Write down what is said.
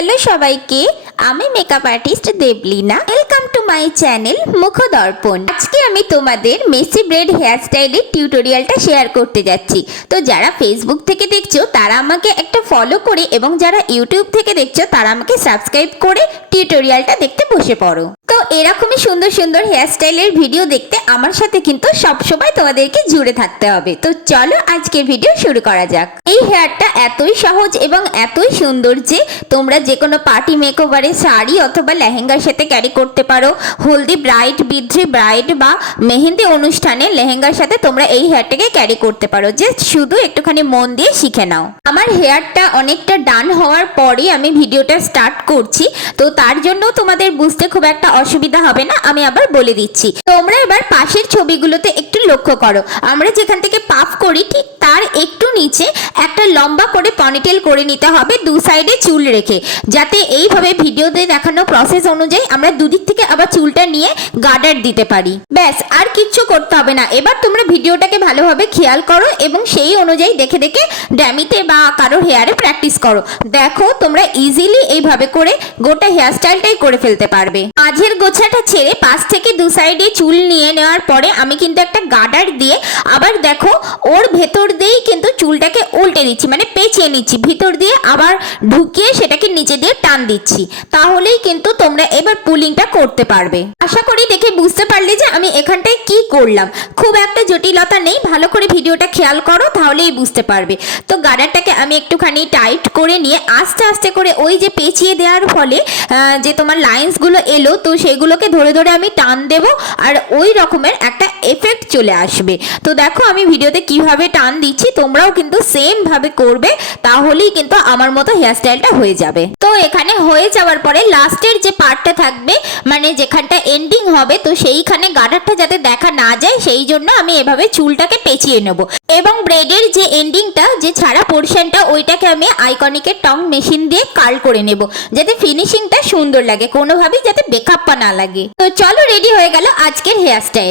Hello सबाइके আমি makeup artist Debolina. Welcome to my channel Mukhdarpan. আজকে আমি তোমাদের মেসি ব্রেড হেয়ার স্টাইলের টিউটোরিয়ালটা শেয়ার করতে যাচ্ছি। তো যারা ফেসবুক থেকে দেখছো তারা আমাকে একটা ফলো করে এবং যারা ইউটিউব থেকে দেখছো তারা আমাকে সাবস্ক্রাইব করে টিউটোরিয়ালটা দেখতে বসে পড়ো। তো এরকমই সুন্দর সুন্দর হেয়ার স্টাইলের ভিডিও দেখতে আমার সাথে কিন্তু সবসময় তোমাদেরকে জুড়ে থাকতে হবে। তো চলো আজকের ভিডিও শুরু করা যাক। এই হেয়ারটা এতই সহজ এবং এতই সুন্দর যে তোমরা যে কোনো পার্টি মেকওভারে শাড়ি অথবা লেহেঙ্গার সাথে ক্যারি করতে পারো। হলদি ব্রাইড, বিদ্রি ব্রাইড বা মেহেন্দি অনুষ্ঠানে লেহেঙ্গার সাথে তোমরা এই হেয়ারটাকে ক্যারি করতে পারো। যে শুধু একটুখানি মন দিয়ে শিখে নাও। আমার হেয়ারটা অনেকটা ডান হওয়ার পরে আমি ভিডিওটা স্টার্ট করছি, তো তার জন্য তোমাদের বুঝতে খুব একটা অসুবিধা হবে না, আমি আবার বলে দিচ্ছি। তোমরা এবার পাশের ছবিগুলোতে একটু লক্ষ্য করো। আমরা যেখান থেকে পাফ করি ঠিক তার একটু নিচে একটা লম্বা করে পনিটেল করে নিতে হবে, দু সাইডে চুল রেখে, যাতে এইভাবে ভিডিওতে দেখানো প্রসেস অনুযায়ী আমরা দুদিক থেকে আবার চুলটা নিয়ে গার্ডার দিতে পারি। ব্যাস, আর কিচ্ছু করতে হবে না। এবার তোমরা ভিডিওটাকে ভালোভাবে খেয়াল করো এবং সেই অনুযায়ী দেখে দেখে ড্যামিতে বা কারোর হেয়ারে প্র্যাকটিস করো। দেখো তোমরা ইজিলি এইভাবে করে গোটা হেয়ার স্টাইলটাই করে ফেলতে পারবে। মাঝের গোছাটা ছেড়ে পাশ থেকে দু সাইডে চুল নিয়ে নেওয়ার পরে আমি কিন্তু একটা গার্ডার দিয়ে আবার দেখো ওর ভেতর দিয়েই কিন্তু চুলটাকে উল্টে দিচ্ছি, মানে পেঁচিয়ে নিচ্ছি, ভিতর দিয়ে আবার ঢুকিয়ে সেটাকে নিচে দিয়ে টান দিচ্ছি। তাহলেই কিন্তু তোমরা এবার পুলিংটা করতে পারবে। আশা করি দেখে বুঝতে পারলে যে আমি এখানটায় কি করলাম। খুব একটা জটিলতা নেই, ভালো করে ভিডিওটা খেয়াল করো তাহলেই বুঝতে পারবে। তো গার্ডারটাকে আমি একটুখানি টাইট করে নিয়ে আস্তে আস্তে করে ওই যে পেঁচিয়ে দেওয়ার ফলে যে তোমার লাইন্সগুলো এলো, তো সেগুলোকে ধরে ধরে আমি টান দেব আর ওই রকমের একটা এফেক্ট চলে আসবে। তো দেখো আমি ভিডিওতে কিভাবে টান দিচ্ছি, তোমরাও কিন্তু সেম ভাবে করবে, তাহলেই কিন্তু আমার মতো হেয়ার স্টাইলটা হয়ে যাবে। তো এখানে হয়ে যাওয়ার পরে লাস্টের যে পার্টটা থাকবে, মানে যেখানটা এন্ডিং হবে, তো সেইখানে গার্ডারটা যাতে দেখা না যায় সেই জন্য আমি এভাবে চুলটাকে পেঁচিয়ে নেব এবং ব্রেডের যে এন্ডিংটা, যে ছাড়া পোর্শনটা, ওইটাকে আমি আইকনিকের টং মেশিন দিয়ে কার্ল করে নেব, যাতে ফিনিশিংটা সুন্দর লাগে, কোনোভাবেই যাতে বেকাপ্পা না লাগে। তো চলো রেডি হয়ে গেল আজকের হেয়ার স্টাইল।